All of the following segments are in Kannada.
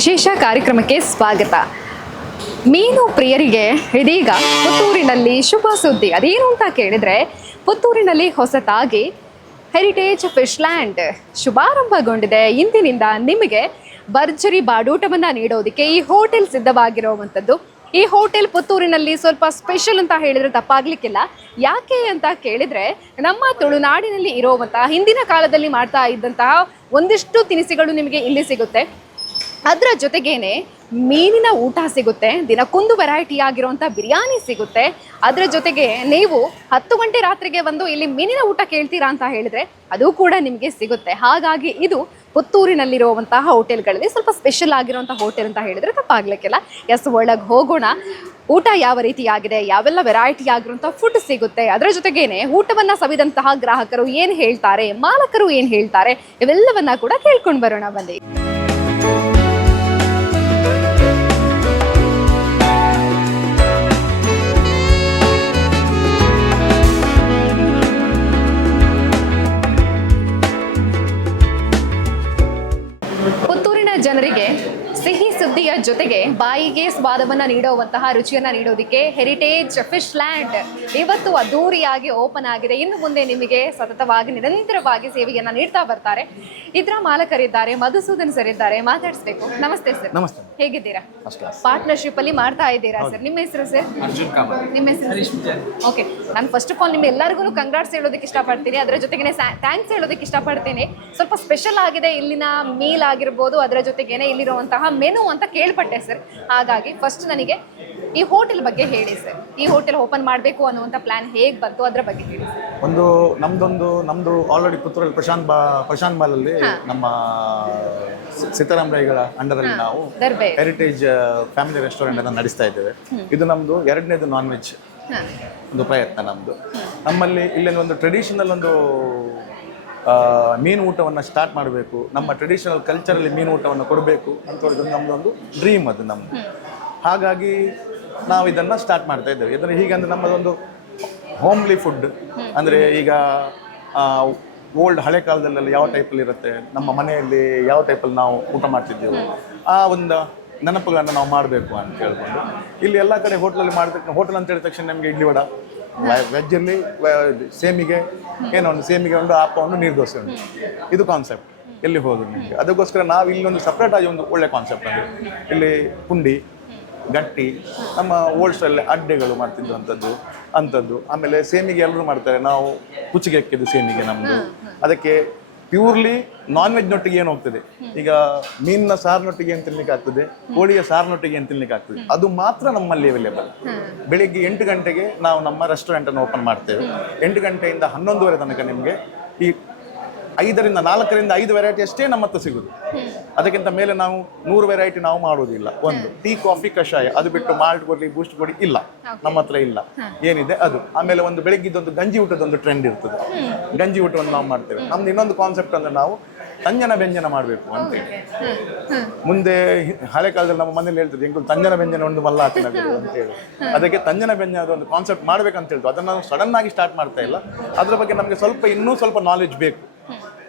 ವಿಶೇಷ ಕಾರ್ಯಕ್ರಮಕ್ಕೆ ಸ್ವಾಗತ. ಮೀನು ಪ್ರಿಯರಿಗೆ ಇದೀಗ ಪುತ್ತೂರಿನಲ್ಲಿ ಶುಭ ಸುದ್ದಿ. ಅದೇನು ಅಂತ ಕೇಳಿದ್ರೆ, ಪುತ್ತೂರಿನಲ್ಲಿ ಹೊಸತಾಗಿ ಹೆರಿಟೇಜ್ ಫಿಶ್ ಲ್ಯಾಂಡ್ ಶುಭಾರಂಭಗೊಂಡಿದೆ. ಇಂದಿನಿಂದ ನಿಮಗೆ ಭರ್ಜರಿ ಬಾಡೂಟವನ್ನು ನೀಡೋದಕ್ಕೆ ಈ ಹೋಟೆಲ್ ಸಿದ್ಧವಾಗಿರುವಂಥದ್ದು. ಈ ಹೋಟೆಲ್ ಪುತ್ತೂರಿನಲ್ಲಿ ಸ್ವಲ್ಪ ಸ್ಪೆಷಲ್ ಅಂತ ಹೇಳಿದರೆ ತಪ್ಪಾಗಲಿಕ್ಕಿಲ್ಲ. ಯಾಕೆ ಅಂತ ಕೇಳಿದರೆ, ನಮ್ಮ ತುಳುನಾಡಿನಲ್ಲಿ ಇರುವಂತಹ ಹಿಂದಿನ ಕಾಲದಲ್ಲಿ ಮಾಡ್ತಾ ಇದ್ದಂತಹ ಒಂದಿಷ್ಟು ತಿನಿಸುಗಳು ನಿಮಗೆ ಇಲ್ಲಿ ಸಿಗುತ್ತೆ. ಅದರ ಜೊತೆಗೇನೆ ಮೀನಿನ ಊಟ ಸಿಗುತ್ತೆ, ದಿನಕ್ಕೊಂದು ವೆರೈಟಿ ಆಗಿರುವಂಥ ಬಿರಿಯಾನಿ ಸಿಗುತ್ತೆ. ಅದರ ಜೊತೆಗೆ ನೀವು 10 ಗಂಟೆ ರಾತ್ರಿಗೆ ಬಂದು ಇಲ್ಲಿ ಮೀನಿನ ಊಟ ಕೇಳ್ತೀರಾ ಅಂತ ಹೇಳಿದರೆ ಅದು ಕೂಡ ನಿಮಗೆ ಸಿಗುತ್ತೆ. ಹಾಗಾಗಿ ಇದು ಪುತ್ತೂರಿನಲ್ಲಿರುವಂತಹ ಹೋಟೆಲ್ಗಳಲ್ಲಿ ಸ್ವಲ್ಪ ಸ್ಪೆಷಲ್ ಆಗಿರುವಂಥ ಹೋಟೆಲ್ ಅಂತ ಹೇಳಿದರೆ ತಪ್ಪಾಗಲಿಕ್ಕಿಲ್ಲ. ಒಳಗೆ ಹೋಗೋಣ. ಊಟ ಯಾವ ರೀತಿಯಾಗಿದೆ, ಯಾವೆಲ್ಲ ವೆರೈಟಿ ಆಗಿರುವಂಥ ಫುಡ್ ಸಿಗುತ್ತೆ, ಅದರ ಜೊತೆಗೇನೆ ಊಟವನ್ನು ಸವಿದಂತಹ ಗ್ರಾಹಕರು ಏನು ಹೇಳ್ತಾರೆ, ಮಾಲಕರು ಏನು ಹೇಳ್ತಾರೆ, ಇವೆಲ್ಲವನ್ನ ಕೂಡ ಕೇಳ್ಕೊಂಡು ಬರೋಣ ಬನ್ನಿ. ಜನರಿಗೆ ಸಿಹಿ ಸುದ್ದಿಯ ಜೊತೆಗೆ ಬಾಯಿಗೆ ಸ್ವಾದವನ್ನು ನೀಡುವಂತಹ ರುಚಿಯನ್ನು ನೀಡೋದಕ್ಕೆ ಹೆರಿಟೇಜ್ ಫಿಶ್ ಲ್ಯಾಂಡ್ ಇವತ್ತು ಅದ್ದೂರಿಯಾಗಿ ಓಪನ್ ಆಗಿದೆ. ಇನ್ನು ಮುಂದೆ ನಿಮಗೆ ಸತತವಾಗಿ ನಿರಂತರವಾಗಿ ಸೇವೆಯನ್ನು ನೀಡ್ತಾ ಬರ್ತಾರೆ. ಇದರ ಮಾಲಕರಿದ್ದಾರೆ, ಮಧುಸೂದನ್ ಸರ್ ಇದ್ದಾರೆ, ಮಾತಾಡಿಸ್ಬೇಕು. ನಮಸ್ತೆ ಸರ್. ನಮಸ್ತೆ. ಹೇಗಿದ್ದೀರಾ? ಪಾರ್ಟ್ನರ್ಶಿಪ್ ಅಲ್ಲಿ ಮಾಡ್ತಾ ಇದ್ದೀರಾ ಸರ್? ನಿಮ್ಮ ಹೆಸರು ಸರ್? ಅರ್ಜುನ್ ಕಾಮತ್. ನಿಮ್ಮ ಹೆಸರು? ಓಕೆ, ನಾನು ಫಸ್ಟ್ ಆಫ್ ಆಲ್ ನಿಮ್ಮ ಎಲ್ಲರಿಗೂ ಕಂಗ್ರಾಟ್ಸ್ ಹೇಳೋದಕ್ಕೆ ಇಷ್ಟಪಡ್ತೀನಿ. ಅದರ ಜೊತೆಗೆ ಥ್ಯಾಂಕ್ಸ್ ಹೇಳೋದಕ್ಕೆ ಇಷ್ಟಪಡ್ತೀನಿ. ಸ್ವಲ್ಪ ಸ್ಪೆಷಲ್ ಆಗಿದೆ ಇಲ್ಲಿನ ಮೀಲ್ ಆಗಿರ್ಬೋದು, ಅದರ ಜೊತೆಗೇನೆ ಇಲ್ಲಿರುವಂತಹ ಮೆನು ಅಂತ ಕೇಳ್ಪಟ್ಟೆ ಸರ್. ಹಾಗಾಗಿ ಫಸ್ಟ್ ನನಗೆ ಈ ಹೋಟೆಲ್ ಬಗ್ಗೆ ಹೇಳಿ ಸರ್. ಈ ಹೋಟೆಲ್ ಓಪನ್ ಮಾಡಬೇಕು ಅನ್ನುವಂಥ ಪ್ಲಾನ್ ಹೇಗೆ ಬಂತು, ಅದರ ಬಗ್ಗೆ ಹೇಳಿ ಸರ್. ನಮ್ದು ಆಲ್ರೆಡಿ ಪುತ್ತೂರಲ್ಲಿ ಪ್ರಶಾಂತ್ ಮಾಲಲ್ಲಿ ನಮ್ಮ ಸೀತಾರಾಮ್ ರೈಗಳ ಅಂಡರಲ್ಲಿ ನಾವು ಹೆರಿಟೇಜ್ ಫ್ಯಾಮಿಲಿ ರೆಸ್ಟೋರೆಂಟ್ ಅನ್ನು ನಡೆಸ್ತಾ ಇದ್ದೇವೆ. ಇದು ನಮ್ದು 2ನೇದು ನಾನ್ ವೆಜ್ ಒಂದು ಪ್ರಯತ್ನ ನಮ್ದು. ನಮ್ಮಲ್ಲಿ ಇಲ್ಲಿ ಒಂದು ಟ್ರೆಡಿಷನಲ್ ಒಂದು ಮೀನು ಊಟವನ್ನು ಸ್ಟಾರ್ಟ್ ಮಾಡಬೇಕು, ನಮ್ಮ ಟ್ರೆಡಿಷನಲ್ ಕಲ್ಚರಲ್ಲಿ ಮೀನು ಊಟವನ್ನು ಕೊಡಬೇಕು ಅಂತ ಹೇಳಿದ್ರೆ ನಮ್ಮದೊಂದು ಡ್ರೀಮ್ ಅದು ನಮ್ಮದು. ಹಾಗಾಗಿ ನಾವು ಇದನ್ನು ಸ್ಟಾರ್ಟ್ ಮಾಡ್ತಾ ಇದ್ದೇವೆ. ಇದನ್ನು ಹೀಗಂದ್ರೆ ನಮ್ಮದೊಂದು ಹೋಮ್ಲಿ ಫುಡ್ ಅಂದರೆ ಈಗ ಓಲ್ಡ್ ಹಳೆ ಕಾಲದಲ್ಲೆಲ್ಲ ಯಾವ ಟೈಪಲ್ಲಿ ಇರುತ್ತೆ, ನಮ್ಮ ಮನೆಯಲ್ಲಿ ಯಾವ ಟೈಪಲ್ಲಿ ನಾವು ಊಟ ಮಾಡ್ತಿದ್ದೆವು, ಆ ಒಂದು ನೆನಪುಗಳನ್ನು ನಾವು ಮಾಡಬೇಕು ಅಂತ ಹೇಳ್ಕೊಂಡು ಇಲ್ಲಿ ಎಲ್ಲ ಕಡೆ ಹೋಟ್ಲಲ್ಲಿ ಮಾಡ್ತಿರ್ತೀವಿ. ಹೋಟೆಲ್ ಅಂತ ಹೇಳಿದ ತಕ್ಷಣ ನಮಗೆ ಇಡ್ಲಿ ವಡ, ವೆಜ್ಜಲ್ಲಿ ಸೇಮಿಗೆ ಏನೋ ಒಂದು ಸೇಮಿಗೆ ಒಂದು ಆಪ ಒಂದು ನೀರು ದೋಸೆ ಉಂಟು, ಇದು ಕಾನ್ಸೆಪ್ಟ್ ಎಲ್ಲಿ ಹೋದ್ರು ನಿಮಗೆ. ಅದಕ್ಕೋಸ್ಕರ ನಾವು ಇಲ್ಲಿ ಒಂದು ಸಪ್ರೇಟ್ ಆಗಿ ಒಂದು ಒಳ್ಳೆ ಕಾನ್ಸೆಪ್ಟ್ ಅಂದರೆ ಇಲ್ಲಿ ಪುಂಡಿ, ಗಟ್ಟಿ, ನಮ್ಮ ಓಲ್ಡ್ ಸ್ಟೈಲ್ ಅಡ್ಡೆಗಳು ಮಾಡ್ತಿದ್ದಂಥದ್ದು ಅಂಥದ್ದು. ಆಮೇಲೆ ಸೇಮಿಗೆ ಎಲ್ಲರೂ ಮಾಡ್ತಾರೆ, ನಾವು ಕುಚ್ಚಿಗೆ ಹಾಕಿದ್ದು ಸೇಮಿಗೆ ನಮ್ಮದು. ಅದಕ್ಕೆ ಪ್ಯೂರ್ಲಿ ನಾನ್ ವೆಜ್ನೊಟ್ಟಿಗೆ ಏನು ಹೋಗ್ತದೆ, ಈಗ ಮೀನಿನ ಸಾರಿನೊಟ್ಟಿಗೆ ಏನು ತಿನ್ಲಿಕ್ಕೆ ಆಗ್ತದೆ, ಕೋಳಿಯ ಸಾರಿನೊಟ್ಟಿಗೆ ಏನು ತಿನ್ಲಿಕ್ಕೆ ಆಗ್ತದೆ, ಅದು ಮಾತ್ರ ನಮ್ಮಲ್ಲಿ ಅವೈಲೇಬಲ್. ಬೆಳಿಗ್ಗೆ 8 ಗಂಟೆಗೆ ನಾವು ನಮ್ಮ ರೆಸ್ಟೋರೆಂಟನ್ನು ಓಪನ್ ಮಾಡ್ತೇವೆ. 8 ಗಂಟೆಯಿಂದ 11:30 ತನಕ ನಿಮಗೆ ಈ 4ರಿಂದ 5 ವೆರೈಟಿ ಅಷ್ಟೇ ನಮ್ಮ ಹತ್ರ ಸಿಗುದು. ಅದಕ್ಕಿಂತ ಮೇಲೆ ನಾವು 100 ವೆರೈಟಿ ನಾವು ಮಾಡುವುದಿಲ್ಲ. ಒಂದು ಟೀ, ಕಾಫಿ, ಕಷಾಯ, ಅದು ಬಿಟ್ಟು ಮಾಲ್ಟ್ ಕೊಡಿ, ಬೂಸ್ಟ್ ಕೊಡಿ ಇಲ್ಲ, ನಮ್ಮ ಹತ್ರ ಇಲ್ಲ. ಏನಿದೆ ಅದು. ಆಮೇಲೆ ಒಂದು ಬೆಳಗ್ಗಿದ್ದೊಂದು ಗಂಜಿ ಊಟದೊಂದು ಟ್ರೆಂಡ್ ಇರ್ತದೆ, ಗಂಜಿ ಊಟವನ್ನು ನಾವು ಮಾಡ್ತೇವೆ. ನಮ್ದು ಇನ್ನೊಂದು ಕಾನ್ಸೆಪ್ಟ್ ಅಂದ್ರೆ ನಾವು ತಂಜನ ವ್ಯಂಜನ ಮಾಡಬೇಕು ಅಂತೇಳಿ. ಮುಂದೆ ಹಳೆ ಕಾಲದಲ್ಲಿ ನಮ್ಮ ಮನೇಲಿ ಹೇಳ್ತಿದ್ವಿ, ಹೆಂಗ್ ತಂಜನ ವ್ಯಂಜನ ಒಂದು ಮಲ್ಲ ಹಾಕಿನಬೇಕು ಅಂತೇಳಿ. ಅದಕ್ಕೆ ತಂಜನ ವ್ಯಂಜನ ಒಂದು ಕಾನ್ಸೆಪ್ಟ್ ಮಾಡ್ಬೇಕಂತ ಹೇಳ್ತು. ಅದನ್ನು ನಾವು ಸಡನ್ ಆಗಿ ಸ್ಟಾರ್ಟ್ ಮಾಡ್ತಾ ಇಲ್ಲ. ಅದ್ರ ಬಗ್ಗೆ ನಮಗೆ ಇನ್ನೂ ಸ್ವಲ್ಪ ನಾಲೆಜ್ ಬೇಕು.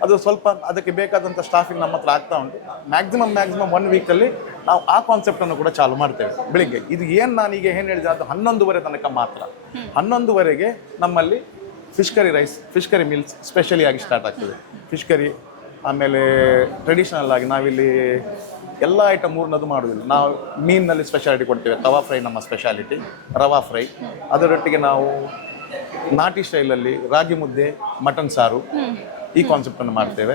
ಅದು ಸ್ವಲ್ಪ ಅದಕ್ಕೆ ಬೇಕಾದಂಥ ಸ್ಟಾಫಿಂಗ್ ನಮ್ಮ ಹತ್ರ ಆಗ್ತಾ ಉಂಟು. ಮ್ಯಾಕ್ಸಿಮಮ್ 1 ವೀಕಲ್ಲಿ ನಾವು ಆ ಕಾನ್ಸೆಪ್ಟನ್ನು ಕೂಡ ಚಾಲು ಮಾಡ್ತೇವೆ. ಬೆಳಿಗ್ಗೆ ಇದು ನಾನೀಗ ಏನು ಹೇಳಿದೆ ಅದು 11:30 ತನಕ ಮಾತ್ರ. 11:30ಗೆ ನಮ್ಮಲ್ಲಿ fish curry rice, fish curry meals specially ಆಗಿ ಸ್ಟಾರ್ಟ್ ಆಗ್ತದೆ. ಫಿಶ್ ಕರಿ, ಆಮೇಲೆ ಟ್ರೆಡಿಷನಲ್ ಆಗಿ ನಾವಿಲ್ಲಿ ಎಲ್ಲ ಐಟಮ್ 3ನದು ಮಾಡೋದಿಲ್ಲ. ನಾವು ಮೀನಿನಲ್ಲಿ ಸ್ಪೆಷಾಲಿಟಿ ಕೊಡ್ತೇವೆ. ತವಾ ಫ್ರೈ ನಮ್ಮ ಸ್ಪೆಷಾಲಿಟಿ, ರವಾ ಫ್ರೈ. ಅದರೊಟ್ಟಿಗೆ ನಾವು ನಾಟಿ ಸ್ಟೈಲಲ್ಲಿ ರಾಗಿ ಮುದ್ದೆ, ಮಟನ್ ಸಾರು, ಈ ಕಾನ್ಸೆಪ್ಟನ್ನು ಮಾಡ್ತೇವೆ.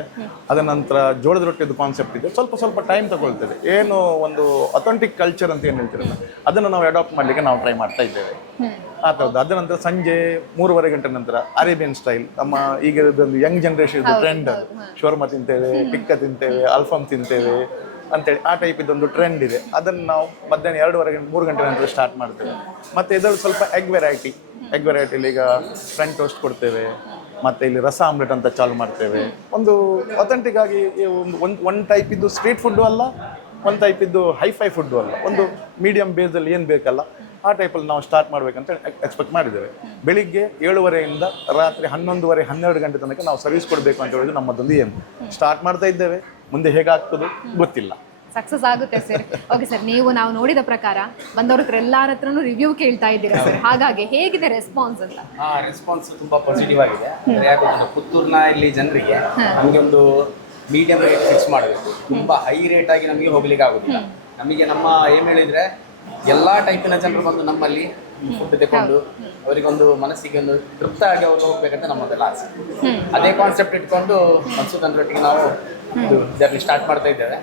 ಅದರ ನಂತರ ಜೋಳದ ರೊಟ್ಟಿದು ಕಾನ್ಸೆಪ್ಟ್ ಇದೆ. ಸ್ವಲ್ಪ ಟೈಮ್ ತಗೊಳ್ತದೆ. ಏನು ಒಂದು ಅಥೆಂಟಿಕ್ ಕಲ್ಚರ್ ಅಂತ ಏನು ಹೇಳ್ತಿರಲ್ಲ, ಅದನ್ನು ನಾವು ಅಡಾಪ್ಟ್ ಮಾಡಲಿಕ್ಕೆ ನಾವು ಟ್ರೈ ಮಾಡ್ತಾ ಇದ್ದೇವೆ. ಆ ಥರದ್ದು. ಅದರ ನಂತರ ಸಂಜೆ 3:30 ಗಂಟೆ ನಂತರ ಅರೇಬಿಯನ್ ಸ್ಟೈಲ್, ನಮ್ಮ ಈಗ ಒಂದು ಯಂಗ್ ಜನರೇಷನ್ ಟ್ರೆಂಡ್. ಶೋರ್ಮ ತಿಂತೇವೆ, ಟಿಕ್ಕ ತಿಂತೇವೆ, ಅಲ್ಫಮ್ ತಿಂತೇವೆ ಅಂತೇಳಿ ಆ ಟೈಪ್ ಇದೊಂದು ಟ್ರೆಂಡ್ ಇದೆ. ಅದನ್ನು ನಾವು ಮಧ್ಯಾಹ್ನ 2:30-3 ಗಂಟೆ ನಂತರ ಸ್ಟಾರ್ಟ್ ಮಾಡ್ತೇವೆ. ಮತ್ತು ಇದರಲ್ಲಿ ಸ್ವಲ್ಪ ಎಗ್ ವೆರೈಟಿಲಿ ಈಗ ಫ್ರೆಂಚ್ ಟೋಸ್ಟ್ ಕೊಡ್ತೇವೆ. ಮತ್ತು ಇಲ್ಲಿ ರಸ ಆಮ್ಲೆಟ್ ಅಂತ ಚಾಲು ಮಾಡ್ತೇವೆ. ಒಂದು ಅಥೆಂಟಿಕ್ ಆಗಿ ಒಂದು ಟೈಪ್ ಇದ್ದು ಸ್ಟ್ರೀಟ್ ಫುಡ್ಡು ಅಲ್ಲ, ಒಂದು ಟೈಪ್ ಇದ್ದು ಹೈಫೈ ಫುಡ್ಡು ಅಲ್ಲ, ಒಂದು ಮೀಡಿಯಂ ಬೇಸಲ್ಲಿ ಏನು ಬೇಕಲ್ಲ ಆ ಟೈಪಲ್ಲಿ ನಾವು ಸ್ಟಾರ್ಟ್ ಮಾಡಬೇಕಂತ ಎಕ್ಸ್ಪೆಕ್ಟ್ ಮಾಡಿದ್ದೇವೆ. ಬೆಳಿಗ್ಗೆ 7:30ಯಿಂದ ರಾತ್ರಿ 11:30-12 ಗಂಟೆ ತನಕ ನಾವು ಸರ್ವಿಸ್ ಕೊಡಬೇಕು ಅಂತ ಹೇಳಿದ್ರು ನಮ್ಮದೊಂದು ಏನು ಸ್ಟಾರ್ಟ್ ಮಾಡ್ತಾ ಇದ್ದೇವೆ. ಮುಂದೆ ಹೇಗಾಗ್ತದೋ ಗೊತ್ತಿಲ್ಲ. ಸಕ್ಸಸ್ ಆಗುತ್ತೆ ಸರ್. ಓಕೆ ಸರ್, ನಾವು ನೋಡಿದ ಪ್ರಕಾರ ಬಂದವ್ರ ಹತ್ರ ಎಲ್ಲಾರ ಹತ್ರನೂ ರಿವ್ಯೂ ಕೇಳ್ತಾ ಇದ್ದೀರಾ ಸರ್, ಹಾಗಾಗಿ ಹೇಗಿದೆ ರೆಸ್ಪಾನ್ಸ್ ಅಂತ? ರೆಸ್ಪಾನ್ಸ್ ತುಂಬಾ ಪಾಸಿಟಿವ್ ಆಗಿದೆ. ಯಾಕಂದ್ರೆ ಪುತ್ತೂರ್ನ ಇಲ್ಲಿ ಜನರಿಗೆ ನಮಗೆ ಒಂದು ಮೀಡಿಯಂ ರೇಟ್ ಫಿಕ್ಸ್ ಮಾಡಬೇಕು. ತುಂಬಾ ಹೈ ರೇಟ್ ಆಗಿ ನಮಗೆ ಹೋಗ್ಲಿಕ್ಕೆ ಆಗುದಿಲ್ಲ. ನಮಗೆ ನಮ್ಮ ಏನ್ ಹೇಳಿದ್ರೆ ಎಲ್ಲಾ ಟೈಪಿನ ಜನರು ಬಂದು ನಮ್ಮಲ್ಲಿ ಫುಡ್ ತಗೊಂಡು ಅವರಿಗೊಂದು ಮನಸ್ಸಿಗೆ ಒಂದು ತೃಪ್ತ ಆಗಿ ಅವರು ಹೋಗ್ಬೇಕಂತ ನಮ್ಮದೆಲ್ಲ ಆಸೆ. ಅದೇ ಕಾನ್ಸೆಪ್ಟ್ ಇಟ್ಕೊಂಡು ಮನ್ಸೂದೊಟ್ಟಿಗೆ ನಾವು ಜರ್ನಿ ಸ್ಟಾರ್ಟ್ ಮಾಡ್ತಾ ಇದ್ದೇವೆ.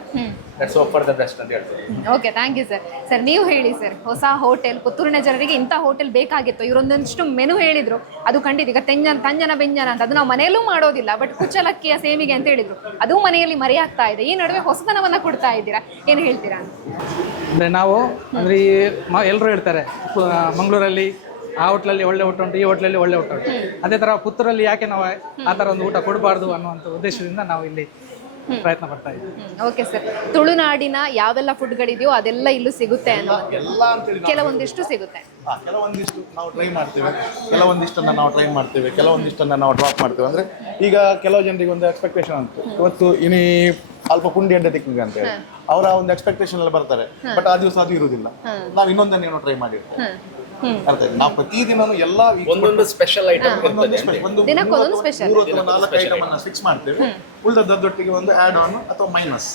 Let's hope for the best ಅಂತ ಹೇಳ್ತೀವಿ. Okay, thank you sir. Sir ನೀವು ಹೇಳಿ ಸರ್, ಹೊಸ ಹೋಟೆಲ್, ಪುತ್ತೂರಿನ ಜನರಿಗೆ ಇಂಥ ಹೋಟೆಲ್ ಬೇಕಾಗಿತ್ತು. ಇವರೊಂದಷ್ಟು ಮೆನು ಹೇಳಿದ್ರು, ಅದು ಖಂಡಿತ. ಈಗ ತಂಜನ ಬೆಂಜನ ಅಂತ ಅದು ನಾವು ಮನೆಯಲ್ಲೂ ಮಾಡೋದಿಲ್ಲ, ಬಟ್ ಕುಚ್ಚಲಕ್ಕಿಯ ಸೇಮಿಗೆ ಅಂತ ಹೇಳಿದ್ರು, ಅದು ಮನೆಯಲ್ಲಿ ಮರೆಯಾಗ್ತಾ ಇದೆ. ಈ ನಡುವೆ ಹೊಸತನವನ್ನ ಕೊಡ್ತಾ ಇದ್ದೀರಾ, ಏನು ಹೇಳ್ತೀರಾ ಅಂತ? ಅಂದರೆ ನಾವು ಅಂದರೆ ಎಲ್ಲರೂ ಹೇಳ್ತಾರೆ ಮಂಗಳೂರಲ್ಲಿ ಆ ಹೋಟ್ಲಲ್ಲಿ ಒಳ್ಳೆ ಊಟ ಉಂಟು, ಈ ಹೋಟ್ಲಲ್ಲಿ ಒಳ್ಳೆ ಊಟ ಉಂಟು. ಅದೇ ಥರ ಪುತ್ತೂರಲ್ಲಿ ಯಾಕೆ ನಾವು ಆ ಥರ ಒಂದು ಊಟ ಕೊಡಬಾರ್ದು ಅನ್ನುವಂಥ ಉದ್ದೇಶದಿಂದ ನಾವು ಇಲ್ಲಿ ಪ್ರಯತ್ನ ಪಡ್ತಾ ಇದ್ದೀವಿ. ಓಕೆ ಸರ್, ತುಳುನಾಡಿನ ಯಾವೆಲ್ಲ ಫುಡ್ಗಳಿದೆಯೋ ಅದೆಲ್ಲ ಇಲ್ಲೂ ಸಿಗುತ್ತೆ ಅನ್ನೋ ಎಲ್ಲ ಅಂತೇಳಿ ಕೆಲವೊಂದಿಷ್ಟು ಸಿಗುತ್ತೆ. ಕೆಲವೊಂದಿಷ್ಟು ನಾವು ಟ್ರೈ ಮಾಡ್ತೇವೆ, ಕೆಲವೊಂದಿಷ್ಟನ್ನು ನಾವು ಟ್ರೈ ಮಾಡ್ತೇವೆ, ಕೆಲವೊಂದಿಷ್ಟನ್ನು ನಾವು ಡ್ರಾಪ್ ಮಾಡ್ತೇವೆ. ಅಂದರೆ ಈಗ ಕೆಲವು ಜನರಿಗೆ ಒಂದು ಎಕ್ಸ್ಪೆಕ್ಟೇಷನ್ ಉಂಟು, ಇವತ್ತು ಇನಿ ಅಲ್ಪ ಪುಂಡಿ ಅಡ್ಡೆ ಟೆಕ್ನಿಕ್ ಅಂತ ಹೇಳಿ ಅವರ ಒಂದು ಎಕ್ಸ್ಪೆಕ್ಟೇಷನ್ ಎಲ್ಲ ಬರ್ತಾರೆ. ಬಟ್ ಆ ದಿವಸ ಅದು ಇರುವುದಿಲ್ಲ. ನಾವು ಇನ್ನೊಂದನ್ನೇನೋ ಟ್ರೈ ಮಾಡಿರ್ತೇವೆ. ಅರ್ಥ ಆಯ್ತು? ನಾವು ಪ್ರತಿದಿನನೂ ಎಲ್ಲ ಒಂದೊಂದು ಸ್ಪೆಷಲ್ ಐಟಮ್ ದಿನಕ್ಕೊಂದೊಂದು ಸ್ಪೆಷಲ್ 3-4 ಐಟಮ್ ಅನ್ನ ಫಿಕ್ಸ್ ಮಾಡ್ತೇವೆ. ಉಳಿದದ್ದೊಟ್ಟಿಗೆ ಒಂದು ಆ್ಯಡ್ ಆನ್ ಅಥವಾ ಮೈನಸ್.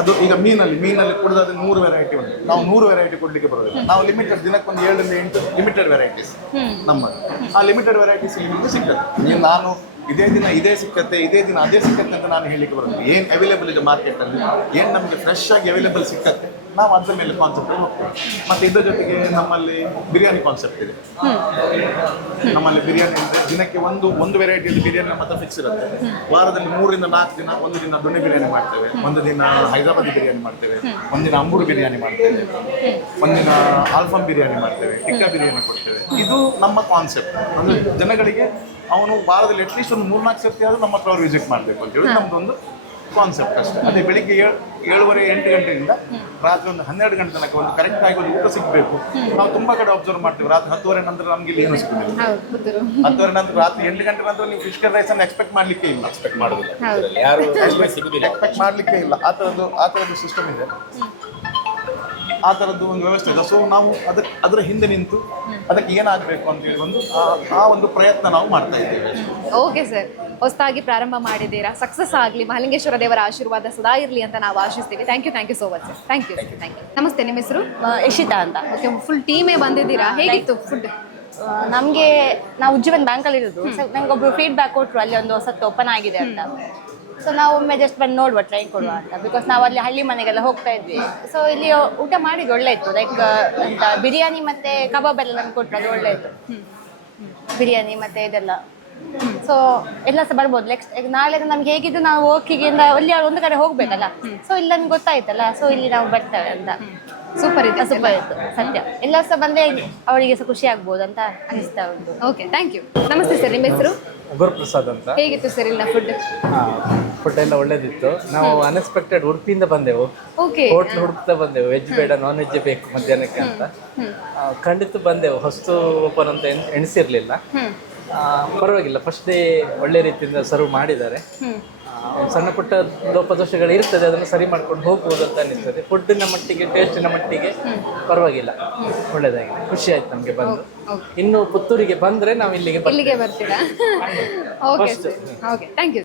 ಅದು ಈಗ ಮೀನಲ್ಲಿ ಕುಡಿದಾದ 100 ವೆರೈಟಿ ಉಂಟು. ನಾವು 100 ವೆರೈಟಿ ಕೊಡ್ಲಿಕ್ಕೆ ಬರೋದಿಲ್ಲ. ನಾವು ಲಿಮಿಟೆಡ್ ದಿನಕ್ಕೊಂದು 7-8 ಲಿಮಿಟೆಡ್ ವೆರೈಟೀಸ್ ನಮ್ಮದು. ಆ ಲಿಮಿಟೆಡ್ ವೆರೈಟೀಸ್ ನಿಮಗೆ ಸಿಗ್ತದೆ. ನೀವು ನಾನು ಇದೇ ದಿನ ಇದೇ ಸಿಕ್ಕತ್ತೆ, ಇದೇ ದಿನ ಅದೇ ಸಿಕ್ಕತ್ತೆ ಅಂತ ನಾನು ಹೇಳಲಿಕ್ಕೆ ಬರೋದು. ಏನು ಅವೈಲೇಬಲ್ ಇದೆ ಮಾರ್ಕೆಟಲ್ಲಿ, ಏನು ನಮಗೆ ಫ್ರೆಶ್ ಆಗಿ ಅವೈಲೇಬಲ್ ಸಿಕ್ಕತ್ತೆ, ನಾವು ಅದ್ರ ಮೇಲೆ ಕಾನ್ಸೆಪ್ಟ್ ಹೋಗ್ತೇವೆ. ಮತ್ತು ಇದ್ರ ಜೊತೆಗೆ ನಮ್ಮಲ್ಲಿ ಬಿರಿಯಾನಿ ಕಾನ್ಸೆಪ್ಟ್ ಇದೆ. ನಮ್ಮಲ್ಲಿ ಬಿರಿಯಾನಿ ಅಂದರೆ ದಿನಕ್ಕೆ ಒಂದು ವೆರೈಟಿಯಲ್ಲಿ ಬಿರಿಯಾನಿ ನಮ್ಮ ಹತ್ರ ಫಿಕ್ಸ್ ಇರುತ್ತೆ. ವಾರದಲ್ಲಿ 3-4 ದಿನ, ಒಂದು ದಿನ ದೊಣ್ಣೆ ಬಿರಿಯಾನಿ ಮಾಡ್ತೇವೆ, ಒಂದು ದಿನ ಹೈದರಾಬಾದಿ ಬಿರಿಯಾನಿ ಮಾಡ್ತೇವೆ, ಒಂದಿನ ಅಂಬೂರು ಬಿರಿಯಾನಿ ಮಾಡ್ತೇವೆ, ಒಂದಿನ ಆಲ್ಫಮ್ ಬಿರಿಯಾನಿ ಮಾಡ್ತೇವೆ, ಟಿಕ್ಕಾ ಬಿರಿಯಾನಿ ಕೊಡ್ತೇವೆ. ಇದು ನಮ್ಮ ಕಾನ್ಸೆಪ್ಟ್. ಅಂದರೆ ಜನಗಳಿಗೆ ಅವನು ವಾರದಲ್ಲಿ ಅಟ್ಲೀಸ್ಟ್ ಒಂದು 3-4 ಸರ್ತಿ ಆದರೂ ನಮ್ಮ ಹತ್ರ ಅವ್ರು ವಿಸಿಟ್ ಮಾಡಬೇಕು ಅಂತ ಹೇಳಿ ನಮ್ಮದೊಂದು ಕಾನ್ಸೆಪ್ಟ್ ಅಷ್ಟೇ. ಅದೇ ಬೆಳಿಗ್ಗೆ 7:30-8 ಗಂಟೆಯಿಂದ ರಾತ್ರಿ ಒಂದು 12 ಗಂಟೆ ತನಕ ಒಂದು ಕರೆಕ್ಟ್ ಆಗಿ ಒಂದು ಊಟ ಸಿಗಬೇಕು. ನಾವು ತುಂಬಾ ಕಡೆ ಅಬ್ಸರ್ವ್ ಮಾಡ್ತೀವಿ, ರಾತ್ರಿ 10:30 ನಂತರ ನಮಗೆ ಇಲ್ಲಿ ಏನು ಸಿಗುದಿಲ್ಲ. 10:30 ನಂತರ ರಾತ್ರಿ 8 ಗಂಟೆ ನಂತರ ನೀವು ಫಿಶ್ ರೈಸ್ ಅನ್ನು ಎಕ್ಸ್ಪೆಕ್ಟ್ ಮಾಡ್ಲಿಕ್ಕೆ ಇಲ್ಲ. ಎಕ್ಸ್ಪೆಕ್ಟ್ ಮಾಡೋದಿಲ್ಲ, ಯಾರು ಎಕ್ಸ್ಪೆಕ್ಟ್ ಮಾಡ್ಲಿಕ್ಕೆ ಇಲ್ಲ. ಆ ಥರದ್ದು ಸಿಸ್ಟಮ್ ಇದೆ, ಆ ಥರದ್ದು ಒಂದು ವ್ಯವಸ್ಥೆ ಇದೆ. ಸೊ ನಾವು ಅದರ ಹಿಂದೆ ನಿಂತು ಅದಕ್ಕೆ ಏನಾಗಬೇಕು ಅಂತ ಹೇಳಿ ಆ ಒಂದು ಪ್ರಯತ್ನ ನಾವು ಮಾಡ್ತಾ ಇದ್ದೇವೆ. ಓಕೆ ಸರ್, ಹೊಸದಾಗಿ ಪ್ರಾರಂಭ ಮಾಡಿದ್ದೀರಾ, ಸಕ್ಸಸ್ ಆಗಲಿ, ಮಹಾಲಿಂಗೇಶ್ವರ ದೇವರ ಆಶೀರ್ವಾದ ಸದಾ ಇರಲಿ ಅಂತ ನಾವು ಆಶಿಸ್ತೀವಿ. Thank you so much sir. Thank you. ನಮಸ್ತೆ, ನಿಮ್ಮ ಹೆಸರು? ಇಶಿತಾ ಅಂತ. ಓಕೆ, ಫುಲ್ ಟೀಮೇ ಬಂದಿದ್ದೀರಾ, ಹೇಗಿತ್ತು ಫುಡ್? ನಮಗೆ ನಾವು ಉಜ್ಜೀವನ್ ಬ್ಯಾಂಕಲ್ಲಿ ಇರೋದು. ನಂಗೆ ಒಬ್ರು ಫೀಡ್ಬ್ಯಾಕ್ ಕೊಟ್ಟರು ಅಲ್ಲಿ ಒಂದು ಹೊಸತ್ತು ಓಪನ್ ಆಗಿದೆ ಅಂತ. ಸೊ ನಾವು ಒಮ್ಮೆ ಜಸ್ಟ್ ಬಂದು ನೋಡುವ, ಟ್ರೈ ಕೊಡುವ ಅಂತ. ಬಿಕಾಸ್ ನಾವು ಅಲ್ಲಿ ಹಳ್ಳಿ ಮನೆಗೆಲ್ಲ ಹೋಗ್ತಾ ಇದ್ವಿ. ಸೊ ಇಲ್ಲಿ ಊಟ ಮಾಡಿದ್ದು ಒಳ್ಳೆ ಇತ್ತು. ಲೈಕ್ ಅಂತ ಬಿರಿಯಾನಿ ಮತ್ತು ಕಬಾಬ್ ಎಲ್ಲ ನಮ್ಗೆ ಕೊಟ್ಟರು, ಅದು ಒಳ್ಳೆ ಇತ್ತು. ಬಿರಿಯಾನಿ ಮತ್ತು ಇದೆಲ್ಲ. ಸೊ ಎಲ್ಲ ಸಹ ಬರ್ಬೋದು. ನೆಕ್ಸ್ಟ್ ನಾಳೆ ನಮ್ಗೆ ಹೇಗಿದ್ದು ನಾವು ವರ್ಕಿಗೆ ಅಲ್ಲಿ ಒಂದು ಕಡೆ ಹೋಗ್ಬೇಕಲ್ಲ. ಸೊ ಇಲ್ಲಿ ನಮ್ಗೆ ಗೊತ್ತಾಯ್ತಲ್ಲ, ಸೊ ಇಲ್ಲಿ ನಾವು ಬರ್ತೇವೆ ಅಂತ. ಸೂಪರ್ ಇದೆ, ಸೂಪರ್ ಇತ್ತು ಸತ್ಯ. ಎಲ್ಲ ಸಹ ಬಂದರೆ ಅವರಿಗೆ ಸಹ ಖುಷಿ ಆಗ್ಬೋದು ಅಂತ ಅನಿಸ್ತಾ ಉಂಟು. Okay, thank you. ನಮಸ್ತೆ ಸರ್, ನಿಮ್ಮ ಹೆಸರು? ಗುರುಪ್ರಸಾದ್ ಅಂತ. ಹೇಗಿತ್ತು ಸರ್ ಇಲ್ಲ ಫುಡ್? ಫುಡ್ ಎಲ್ಲ ಒಳ್ಳೇದಿತ್ತು. ನಾವು ಅನ್ಎಕ್ಸ್ಪೆಕ್ಟೆಡ್ ಉಡುಪಿಯಿಂದ ಬಂದೆವು. ಓಕೆ, ಹೋಟ್ಲ್ ಹುಡುಕ್ತಾ ಬಂದೆವು, ವೆಜ್ ಬೇಡ ನಾನ್ ವೆಜ್ ಬೇಕು ಮಧ್ಯಾಹ್ನಕ್ಕೆ ಅಂತ. ಖಂಡಿತ ಬಂದೆವು, ಹೊಸ್ತು ಓಪನ್ ಅಂತ ಎಣಿಸಿರ್ಲಿಲ್ಲ. ಪರವಾಗಿಲ್ಲ, ಫಸ್ಟ್ ಡೇ ಒಳ್ಳೆ ರೀತಿಯಿಂದ ಸರ್ವ್ ಮಾಡಿದ್ದಾರೆ. ಸಣ್ಣ ಪುಟ್ಟ ಲೋಪದೋಷಗಳು ಇರ್ತದೆ, ಅದನ್ನು ಸರಿ ಮಾಡ್ಕೊಂಡು ಹೋಗ್ಬೋದು ಅಂತ ಅನಿಸ್ತದೆ. ಫುಡ್ಡಿನ ಮಟ್ಟಿಗೆ, ಟೇಸ್ಟಿನ ಮಟ್ಟಿಗೆ ಪರವಾಗಿಲ್ಲ, ಒಳ್ಳೇದಾಗಿದೆ. ಖುಷಿ ಆಯ್ತು ನಮಗೆ ಬಂದು. ಇನ್ನು ಪುತ್ತೂರಿಗೆ ಬಂದರೆ ನಾವು ಇಲ್ಲಿಗೆ ಬರ್ತೀರಾ? Okay sir, okay, thank you.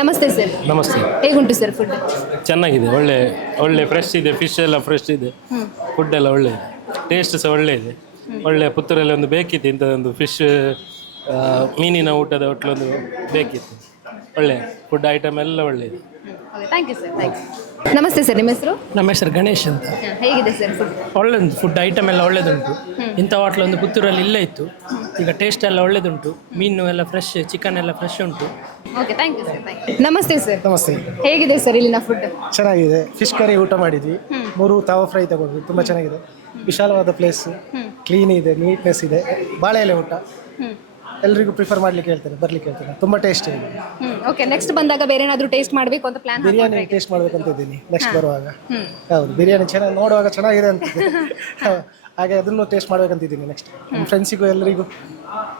ನಮಸ್ತೆ ಸರ್. ನಮಸ್ತೆ. ಹೇಗುಂಟು ಸರ್ ಫುಡ್? ಚೆನ್ನಾಗಿದೆ, ಒಳ್ಳೆ ಫ್ರೆಶ್ ಇದೆ, ಫಿಶ್ ಎಲ್ಲ ಫ್ರೆಶ್ ಇದೆ, ಫುಡ್ ಎಲ್ಲ ಒಳ್ಳೆ ಇದೆ, ಟೇಸ್ಟ್ ಸಹ ಒಳ್ಳೆ ಇದೆ. ಒಳ್ಳೆ ಪುತ್ತೂರಲ್ಲಿ ಒಂದು ಬೇಕಿತ್ತು ಇಂಥದ್ದೊಂದು ಫಿಶ್ ಮೀನಿನ ಊಟದ ಹೋಟ್ಲೊಂದು ಬೇಕಿತ್ತು. ಒಳ್ಳೆ ಫುಡ್ ಐಟಮ್ ಎಲ್ಲ ಒಳ್ಳೆಯದು. Thank you sir, thank you. ನಮಸ್ತೆ ಸರ್, ನಿಮ್ಮ ಹೆಸರು? ನಮ್ಮ ಹೆಸರು ಗಣೇಶ್ ಅಂತ. ಹೇಗಿದೆ ಸರ್ ಫುಡ್? ಒಳ್ಳೆದು, ಫುಡ್ ಐಟಮ್ ಎಲ್ಲ ಒಳ್ಳೆದುಂಟು. ಇಂಥ ಹೋಟ್ಲ್ ಒಂದು ಪುತ್ತೂರಲ್ಲಿ ಇಲ್ಲೇ ಇತ್ತು, ಈಗ ಟೇಸ್ಟ್ ಎಲ್ಲ ಒಳ್ಳೆದುಂಟು. ಮೀನು ಎಲ್ಲ ಫ್ರೆಶ್, ಚಿಕನ್ ಎಲ್ಲ ಫ್ರೆಶ್ ಉಂಟು. Okay, thank you sir, thank you. ನಮಸ್ತೆ ಸರ್. ನಮಸ್ತೆ. ಹೇಗಿದೆ ಸರ್ ಇಲ್ಲಿನ ಫುಡ್? ಚೆನ್ನಾಗಿದೆ. ಫಿಶ್ ಕರಿ ಊಟ ಮಾಡಿದ್ವಿ, 3 ತವಾ ಫ್ರೈ ತಗೊಂಡ್ವಿ, ತುಂಬ ಚೆನ್ನಾಗಿದೆ. ವಿಶಾಲವಾದ ಪ್ಲೇಸ್, ಕ್ಲೀನ್ ಇದೆ, ನೀಟ್ನೆಸ್ ಇದೆ. ಬಾಳೆ ಎಲೆ ಊಟ ಎಲ್ರಿಗೂ ಪ್ರಿಫರ್ ಮಾಡ್ಲಿಕ್ಕೆ ಹೇಳ್ತಾರೆ, ಬರ್ಲಿಕ್ಕೆ ಹೇಳ್ತಾರೆ. ತುಂಬ ಟೇಸ್ಟ್ ಇದೆ. ಓಕೆ, ನೆಕ್ಸ್ಟ್ ಬಂದಾಗ ಬೇರೆ ಏನಾದರೂ ಟೇಸ್ಟ್ ಮಾಡಬೇಕು ಅಂತ ಪ್ಲಾನ್? ಬಿರಿಯಾನಿ ಟೇಸ್ಟ್ ಮಾಡ್ಬೇಕಂತ ಇದ್ದೀನಿ ನೆಕ್ಸ್ಟ್ ಬರುವಾಗ. ಹೌದು, ಬಿರಿಯಾನಿ ಚೆನ್ನಾಗಿ ನೋಡುವಾಗ ಚೆನ್ನಾಗಿದೆ ಅಂತ ಹಾಗೆ ಅದನ್ನು ಟೇಸ್ಟ್ ಮಾಡ್ಬೇಕಂತಿದ್ದೀನಿ ನೆಕ್ಸ್ಟ್ ನಮ್ಮ ಫ್ರೆಂಡ್ಸಿಗೂ ಎಲ್ಲರಿಗೂ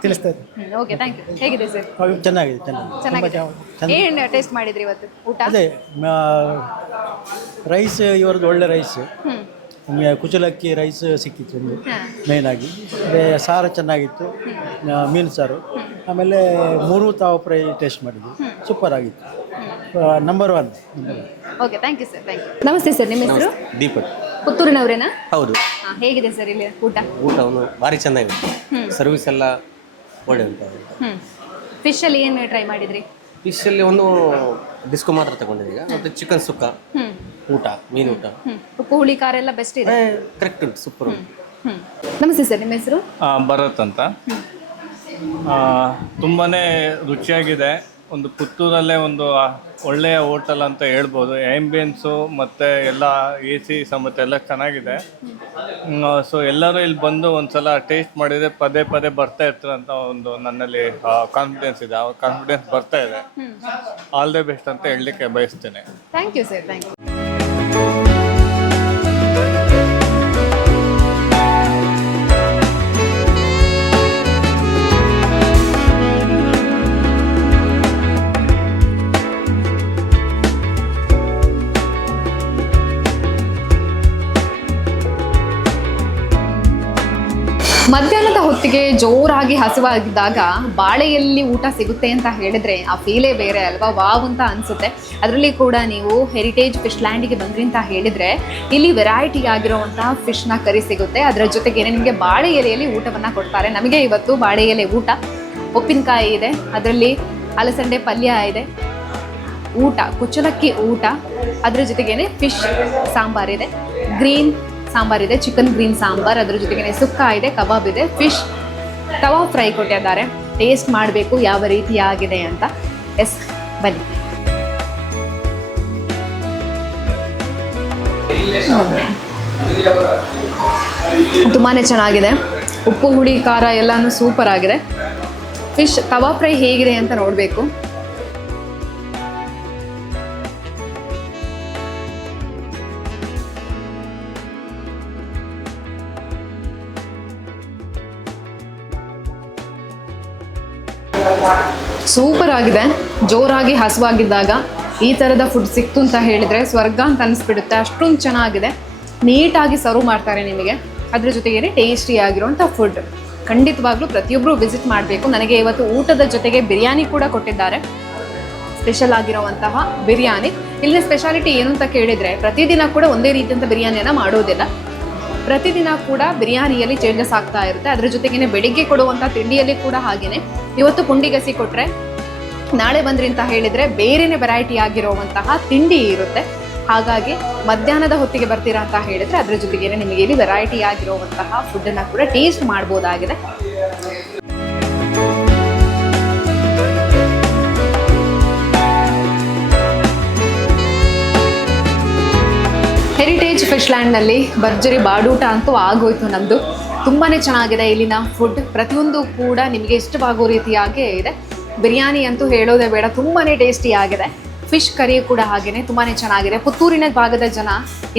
ತಿಳಿಸ್ತಾ ಇದ್ದೀನಿ. Okay, thank you. ಹೇಗಿದೆ ಸರ್? ಚೆನ್ನಾಗಿದೆ ಚೆನ್ನಾಗಿದೆ. ಏನು ಟೇಸ್ಟ್ ಮಾಡಿದ್ರಿ ಇವತ್ತು ಊಟ? ಅದೇ ರೈಸ್ ಇವರದ್ದು ಒಳ್ಳೆ ರೈಸ್, ಕುಚಲಕ್ಕಿ ರೈಸ್ ಸಿಕ್ಕಿತ್ತು ಒಂದು ಮೇನ್ ಆಗಿ. ಅದೇ ಸಾರು ಚೆನ್ನಾಗಿತ್ತು, ಮೀನು ಸಾರು. ಆಮೇಲೆ 3 ತಾವ ಫ್ರೈ ಟೇಸ್ಟ್ ಮಾಡಿದ್ವಿ, ಸೂಪರ್ ಆಗಿತ್ತು. Number 1. Okay, thank you sir, thank you. ನಮಸ್ತೆ ಸರ್, ನಿಮ್ಮ ಹೆಸರು? ದೀಪಕ್. ಪುತ್ತೂರಿನವರೇನಾ? ಹೌದು. ಹೇಗಿದೆ ಸರ್ ಇಲ್ಲಿ ಊಟ? ಊಟವನ್ನು ಭಾರಿ ಚೆನ್ನಾಗಿದೆ, ಸರ್ವಿಸ್ ಎಲ್ಲ ಒಳ್ಳೆ ಉಂಟು. ಫಿಶಲ್ಲಿ ಏನು ಟ್ರೈ ಮಾಡಿದ್ರಿ? ಫಿಶಲ್ಲಿ ಒಂದು ಡಿಸ್ಕೋ ಮಾತ್ರ ತಗೊಂಡಿದ್ದೀಗ, ಮತ್ತು ಚಿಕನ್ ಸುಕ್ಕ ಊಟ, ಮೀನು ಊಟ ಉಪ್ಪು ಹುಳಿ ಖಾರ ಎಲ್ಲ ಬೆಸ್ಟ್ ಇದೆ. ಕರೆಕ್ಟ್ ಉಂಟು, ಸೂಪರ್ ಉಂಟು. ನಮಸ್ತೆ ಸರ್, ನಿಮ್ಮ ಹೆಸರು? ಭರತ್ ಅಂತ. ತುಂಬಾ ರುಚಿಯಾಗಿದೆ. ಒಂದು ಪುತ್ತೂರಲ್ಲೇ ಒಂದು ಒಳ್ಳೆಯ ಹೋಟೆಲ್ ಅಂತ ಹೇಳ್ಬೋದು. ಆ್ಯಂಬಿಯನ್ಸು ಮತ್ತು ಎಲ್ಲ AC ಸಮೇತ ಎಲ್ಲ ಚೆನ್ನಾಗಿದೆ. ಸೊ ಎಲ್ಲರೂ ಇಲ್ಲಿ ಬಂದು ಒಂದ್ಸಲ ಟೇಸ್ಟ್ ಮಾಡಿದರೆ ಪದೇ ಪದೇ ಬರ್ತಾ ಇರ್ತಾರೆ ಅಂತ ಒಂದು ನನ್ನಲ್ಲಿ ಕಾನ್ಫಿಡೆನ್ಸ್ ಇದೆ. ಆ ಕಾನ್ಫಿಡೆನ್ಸ್ ಬರ್ತಾ ಇದೆ. ಆಲ್ ದಿ ಬೆಸ್ಟ್ ಅಂತ ಹೇಳಲಿಕ್ಕೆ ಬಯಸ್ತೇನೆ. Thank you sir, thank you. ಮಧ್ಯಾಹ್ನದ ಹೊತ್ತಿಗೆ ಜೋರಾಗಿ ಹಸಿವಾಗಿದ್ದಾಗ ಬಾಳೆಯಲ್ಲಿ ಊಟ ಸಿಗುತ್ತೆ ಅಂತ ಹೇಳಿದ್ರೆ ಆ ಫೀಲೇ ಬೇರೆ ಅಲ್ವಾ? ವಾವ್ ಅಂತ ಅನಿಸುತ್ತೆ. ಅದರಲ್ಲಿ ಕೂಡ ನೀವು ಹೆರಿಟೇಜ್ ಫಿಶ್ ಲ್ಯಾಂಡಿಗೆ ಬಂದ್ರಿ ಅಂತ ಹೇಳಿದರೆ ಇಲ್ಲಿ ವೆರೈಟಿ ಆಗಿರುವಂತಹ ಫಿಶ್ನ ಕರಿ ಸಿಗುತ್ತೆ. ಅದರ ಜೊತೆಗೆ ನಿಮಗೆ ಬಾಳೆ ಎಲೆಯಲ್ಲಿ ಊಟವನ್ನು ಕೊಡ್ತಾರೆ. ನಮಗೆ ಇವತ್ತು ಬಾಳೆ ಎಲೆ ಊಟ, ಉಪ್ಪಿನಕಾಯಿ ಇದೆ, ಅದರಲ್ಲಿ ಅಲಸಂಡೆ ಪಲ್ಯ ಇದೆ, ಊಟ ಕುಚ್ಚಲಕ್ಕಿ ಊಟ, ಅದರ ಜೊತೆಗೇನೆ ಫಿಶ್ ಸಾಂಬಾರಿದೆ, ಗ್ರೀನ್ ಸಾಂಬಾರಿದೆ, ಚಿಕನ್ ಗ್ರೀನ್ ಸಾಂಬಾರ್, ಅದ್ರ ಜೊತೆಗೆ ಸುಕ್ಕ ಇದೆ, ಕಬಾಬ್ ಇದೆ, ಫಿಶ್ ತವಾ ಫ್ರೈ ಕೊಟ್ಟಿದ್ದಾರೆ. ಟೇಸ್ಟ್ ಮಾಡಬೇಕು ಯಾವ ರೀತಿಯಾಗಿದೆ ಅಂತ. ಎಸ್, ಬನ್ನಿ. ತುಂಬಾ ಚೆನ್ನಾಗಿದೆ. ಉಪ್ಪು ಹುಳಿ ಖಾರ ಎಲ್ಲನೂ ಸೂಪರ್ ಆಗಿದೆ. ಫಿಶ್ ತವಾ ಫ್ರೈ ಹೇಗಿದೆ ಅಂತ ನೋಡಬೇಕು. ಸೂಪರ್ ಆಗಿದೆ. ಜೋರಾಗಿ ಹಸುವಾಗಿದ್ದಾಗ ಈ ಥರದ ಫುಡ್ ಸಿಕ್ತು ಅಂತ ಹೇಳಿದರೆ ಸ್ವರ್ಗ ಅಂತ ಅನಿಸ್ಬಿಡುತ್ತೆ. ಅಷ್ಟೊಂದು ಚೆನ್ನಾಗಿದೆ. ನೀಟಾಗಿ ಸರ್ವ್ ಮಾಡ್ತಾರೆ ನಿಮಗೆ. ಅದ್ರ ಜೊತೆಗೇ ಟೇಸ್ಟಿ ಆಗಿರುವಂಥ ಫುಡ್. ಖಂಡಿತವಾಗ್ಲೂ ಪ್ರತಿಯೊಬ್ಬರು ವಿಸಿಟ್ ಮಾಡಬೇಕು. ನನಗೆ ಇವತ್ತು ಊಟದ ಜೊತೆಗೆ ಬಿರಿಯಾನಿ ಕೂಡ ಕೊಟ್ಟಿದ್ದಾರೆ, ಸ್ಪೆಷಲ್ ಆಗಿರುವಂತಹ ಬಿರಿಯಾನಿ. ಇಲ್ಲಿನ ಸ್ಪೆಷಾಲಿಟಿ ಏನು ಅಂತ ಕೇಳಿದರೆ ಪ್ರತಿದಿನ ಕೂಡ ಒಂದೇ ರೀತಿಯಂಥ ಬಿರಿಯಾನಿಯನ್ನು ಮಾಡೋದಿಲ್ಲ. ಪ್ರತಿದಿನ ಕೂಡ ಬಿರಿಯಾನಿಯಲ್ಲಿ ಚೇಂಜಸ್ ಆಗ್ತಾ ಇರುತ್ತೆ. ಅದರ ಜೊತೆಗೇ ಬೆಳಿಗ್ಗೆ ಕೊಡುವಂಥ ತಿಂಡಿಯಲ್ಲಿ ಕೂಡ ಹಾಗೇನೆ. ಇವತ್ತು ಪುಂಡಿಗಸಿ ಕೊಟ್ಟರೆ ನಾಳೆ ಬಂದ್ರಿ ಅಂತ ಹೇಳಿದರೆ ಬೇರೆನೇ ವೆರೈಟಿ ಆಗಿರುವಂತಹ ತಿಂಡಿ ಇರುತ್ತೆ. ಹಾಗಾಗಿ ಮಧ್ಯಾಹ್ನದ ಹೊತ್ತಿಗೆ ಬರ್ತೀರಾ ಅಂತ ಹೇಳಿದರೆ ಅದರ ಜೊತೆಗೇ ನಿಮಗೆ ಇಲ್ಲಿ ವೆರೈಟಿ ಆಗಿರುವಂತಹ ಫುಡ್ಡನ್ನು ಕೂಡ ಟೇಸ್ಟ್ ಮಾಡ್ಬೋದಾಗಿದೆ. ಹೆರಿಟೇಜ್ ಫಿಶ್ ಲ್ಯಾಂಡ್ನಲ್ಲಿ ಭರ್ಜರಿ ಬಾಡೂಟ ಅಂತೂ ಆಗೋಯ್ತು ನಮ್ಮದು. ತುಂಬಾ ಚೆನ್ನಾಗಿದೆ ಇಲ್ಲಿನ ಫುಡ್. ಪ್ರತಿಯೊಂದು ಕೂಡ ನಿಮಗೆ ಇಷ್ಟವಾಗೋ ರೀತಿಯಾಗೇ ಇದೆ. ಬಿರಿಯಾನಿ ಅಂತೂ ಹೇಳೋದೇ ಬೇಡ, ತುಂಬಾ ಟೇಸ್ಟಿ ಆಗಿದೆ. ಫಿಶ್ ಕರಿ ಕೂಡ ಹಾಗೆಯೇ ತುಂಬಾ ಚೆನ್ನಾಗಿದೆ. ಪುತ್ತೂರಿನ ಭಾಗದ ಜನ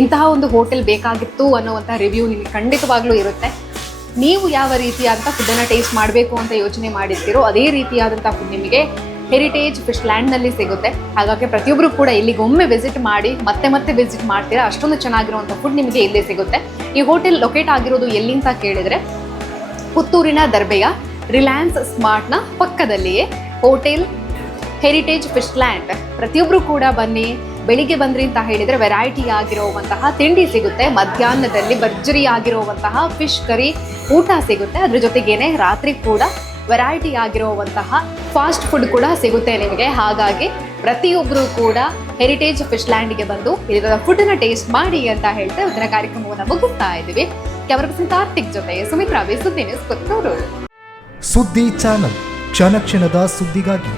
ಇಂತಹ ಒಂದು ಹೋಟೆಲ್ ಬೇಕಾಗಿತ್ತು ಅನ್ನುವಂಥ ರಿವ್ಯೂ ನಿಮಗೆ ಖಂಡಿತವಾಗ್ಲೂ ಇರುತ್ತೆ. ನೀವು ಯಾವ ರೀತಿಯಾದಂಥ ಫುಡ್ಡನ್ನು ಟೇಸ್ಟ್ ಮಾಡಬೇಕು ಅಂತ ಯೋಚನೆ ಮಾಡಿರ್ತೀರೋ ಅದೇ ರೀತಿಯಾದಂಥ ಫುಡ್ ನಿಮಗೆ ಹೆರಿಟೇಜ್ ಫಿಶ್ ಲ್ಯಾಂಡ್ನಲ್ಲಿ ಸಿಗುತ್ತೆ. ಹಾಗಾಗಿ ಪ್ರತಿಯೊಬ್ಬರು ಕೂಡ ಇಲ್ಲಿಗೆ ಒಮ್ಮೆ ವಿಸಿಟ್ ಮಾಡಿ ಮತ್ತೆ ಮತ್ತೆ ವಿಸಿಟ್ ಮಾಡ್ತೀರಾ. ಅಷ್ಟೊಂದು ಚೆನ್ನಾಗಿರುವಂಥ ಫುಡ್ ನಿಮಗೆ ಇಲ್ಲೇ ಸಿಗುತ್ತೆ. ಈ ಹೋಟೆಲ್ ಲೊಕೇಟ್ ಆಗಿರೋದು ಎಲ್ಲಿ ಅಂತ ಕೇಳಿದರೆ ಪುತ್ತೂರಿನ ದರ್ಬೆಯ ರಿಲಯನ್ಸ್ ಸ್ಮಾರ್ಟ್ನ ಪಕ್ಕದಲ್ಲಿಯೇ ಹೋಟೆಲ್ ಹೆರಿಟೇಜ್ ಫಿಶ್ ಲ್ಯಾಂಡ್. ಪ್ರತಿಯೊಬ್ಬರು ಕೂಡ ಬನ್ನಿ. ಬೆಳಿಗ್ಗೆ ಬಂದ್ರಿ ಅಂತ ಹೇಳಿದರೆ ವೆರೈಟಿ ಆಗಿರುವಂತಹ ತಿಂಡಿ ಸಿಗುತ್ತೆ. ಮಧ್ಯಾಹ್ನದಲ್ಲಿ ಭರ್ಜರಿ ಆಗಿರುವಂತಹ ಫಿಶ್ ಕರಿ ಊಟ ಸಿಗುತ್ತೆ. ಅದ್ರ ಜೊತೆಗೇನೆ ರಾತ್ರಿ ಕೂಡ ವೆರೈಟಿ ಆಗಿರುವಂತಹ ಫಾಸ್ಟ್ ಫುಡ್ ಕೂಡ ಸಿಗುತ್ತೆ ನಿಮಗೆ. ಹಾಗಾಗಿ ಪ್ರತಿಯೊಬ್ಬರು ಕೂಡ ಹೆರಿಟೇಜ್ ಫಿಶ್ ಲ್ಯಾಂಡ್ಗೆ ಬಂದು ಇಲ್ಲಿನ ಫುಡ್ಡನ್ನು ಟೇಸ್ಟ್ ಮಾಡಿ ಅಂತ ಹೇಳ್ತಾ ಇವತ್ತಿನ ಕಾರ್ಯಕ್ರಮವನ್ನು ಮುಗಿಸ್ತಾ ಇದ್ದೀವಿ. ಕ್ಯಾಮರಾ ಪರ್ಸನ್ ಕಾರ್ತಿಕ್ ಜೊತೆ ಸುಮಿತ್ರಾ, ಸುದ್ದಿ ನ್ಯೂಸ್, ಪುತ್ತೂರು. ಸುದ್ದಿ ಚಾನಲ್, ಕ್ಷಣ ಕ್ಷಣದ ಸುದ್ದಿಗಾಗಿ.